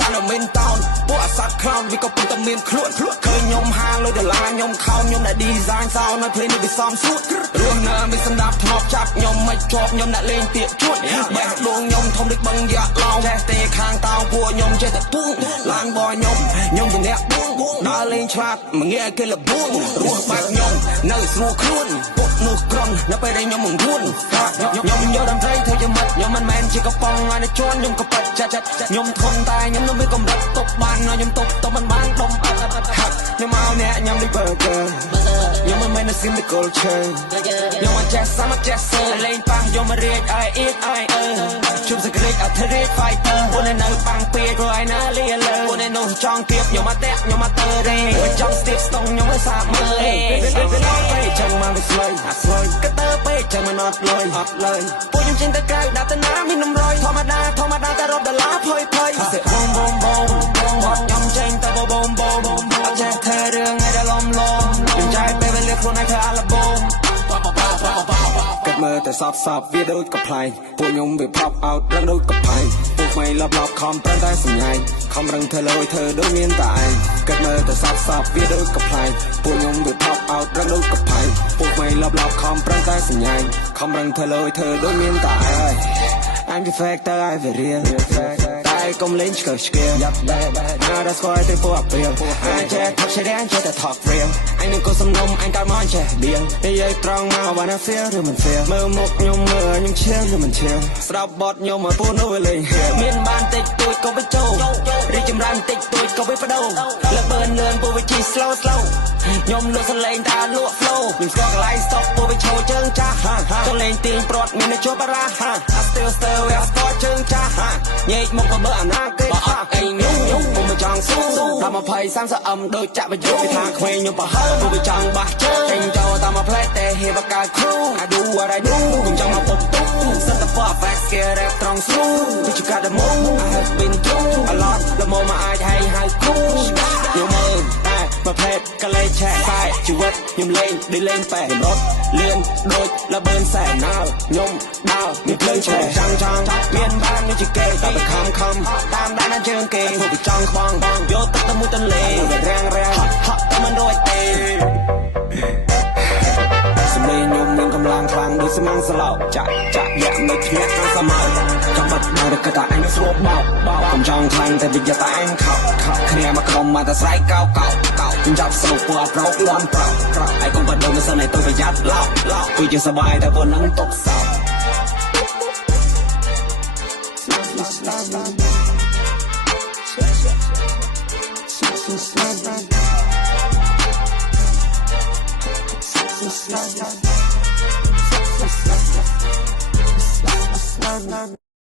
តានៅមានតោនពួកអាសាខ្លោនវាក៏ពុំតែមានខ្លួនឃើញខ្ញុំហាងលើដុល្លារខ្ញុំខោខ្ញុំអ្នក design សោនៅភ្លេងនេះវាសំសួតរស់នៅមានសម្ដាប់ធ្នាប់ចាប់ខ្ញុំមិនជាប់ខ្ញុំអ្នកលេងទៀកជួតបេះដូងខ្ញុំធំដូចបឹងយ៉ាក់ឡោមចេះទេខាងតោពួកខ្ញុំចេះតែពួងឡានបោខ្ញុំជាអ្នកពួងដើរលេងឆ្លាតមកងាយឲ្យគេលបួងរស់បែបខ្ញុំនៅស្រួលខ្លួនពុកនោះក្រុននៅពេលដែលខ្ញុំមិនរួនខ្ញុំយកដំត្រីធ្វើជាមិត្តខ្ញុំមិនមែនជាកំប៉ុងឲ្យជន់ខ្ញុំក៏ប៉ិតចាត់ខ្ញុំធន់តែខ្ញុំនៅមានកម្រិតទប់បានខ្ញុំទប់មិនបានដុំហាត់ខ្ញុំមកអ្នកខ្ញុំនេះ burger ខ្ញុំមិនមែនស៊ីមទីកូលឈើខ្ញុំមិនចេះសាមចេះសើលេងប៉ាំងខ្ញុំរៀកឲ្យអៀតឲ្យជុំសក្តិអធិរិទ្ធ fighter ពួកនៅប៉ាំងពេកព្រោះឯណាលីលើពួកនៅនោះចង់គៀបខ្ញុំមកតាក់ខ្ញុំមកទៅរេចង់ស្ទាបស្ទង់ខ្ញុំឲ្យសាបមើលពេលចឹងមកវាស្លុយក៏ទៅពេកចឹងមិនអត់លុយពួកខ្ញុំចេញទៅក្រៅដាក់ទៅណាមានតម្រុយធម្មតាតែរត់ដុល្លារភ័យសេបបងខ្ញុំចេញទៅបងអត់ចេះធ្វើរឿងឲ្យដល់លំខ្ញុំចែកពេលវេលាខ្លួនឯងធ្វើអាល់ប៊ូមគិតមើលតែសពវាដូចកំ pl ពួកខ្ញុំវា pop out រឹងដូចកំផែងពួកមិនលបខំប្រឹងតែសម្ញែងខំរឹងធ្វើលយធ្វើដូចមានតែឯងគិតមើលតែសពវាដូចកំ pl ពួកខ្ញុំវា pop out រឹងដូចកំផែងពួកមិនលបខំប្រឹងតែសម្ញែងខំរឹងធ្វើលយធ្វើដូចមានតែឯង I'm the factor I very real តែកុំលេងឆ្កឹះឆ្កៀលណាដល់ស្គាល់ទៅពួកអព្រាលអាចចេះថកឆ្រៀងចេះតែ talk real អញនឹងក៏សំណុំអញកើតមកចេះបៀងនិយាយត្រង់មកបាន feel ឬមិន feel មើលមុខខ្ញុំមើលខ្ញុំឈៀលឬមិនឈៀលស្ដាប់បទខ្ញុំមកពូនោះវាលេងមានបានតិចតួចក៏វាចូលរីកចម្រើនតិចតួចក៏វាបដូរលើកបឿនលឿនពួកវាជី slow ខ្ញុំលក់សលេងតាលក់ flow ខ្ញុំស្គាល់កន្លែង stop ពួកវាឈោជើងចាស់ទៅលេងទៀងព្រាត់មានតែជាប់បារ៉ា still we are sport ជើងចាស់ញែកមកក៏មើលអាណាគេអត់អីខ្ញុំពុំចង់ស៊ូតាម20 30អឹមដូចចាក់បយុទ្ធថាក្មេងខ្ញុំប្រហើពុំចង់បះជើងចេញចូលតាមផ្លែតែហេបកាគ្រូ I do what I do ខ្ញុំចង់មកពុកទុកសិនតែ for fast scare ត្រង់ស្រូវិជ្ជាកាត់មក I have been through a lot ល្មមមកអាចហៅគ្រូខ្ញុំមើលតែប្រភេទកលេសឆែកតែជីវិតខ្ញុំលេងដូចលេងប៉ែរត់លឿនដូចលបឿនសែនណាល់ខ្ញុំដើរមានភ្លើងឆែកចង់មានបានដូចជាគេតែខំតាមដានជើងគេពួកចង់ក្បងយកទឹកទៅមួយទន្លេរាំងហក់តែមិនរួចទេសម្លេងខ្ញុំមានកម្លាំងខ្លាំងដូចស្មាំងស្លោកចាក់យ៉ាក់នៅភ្នាក់ស្មើចាំបាត់ដល់កតាអញស្រួលបោកកុំចង់ខ្លាំងតែវាតែអញខកគ្នាមកក្រុមមកតែស្រ័យកោខ្ញុំចាប់ស្រុកពួកអប្រោកលន់ប្រោហើយកុំបដូរមិនសិនឲ្យទៅប្រយ័ត្នឡោគឺជាសបាយតែពួកនឹងຕົកសោកSlide.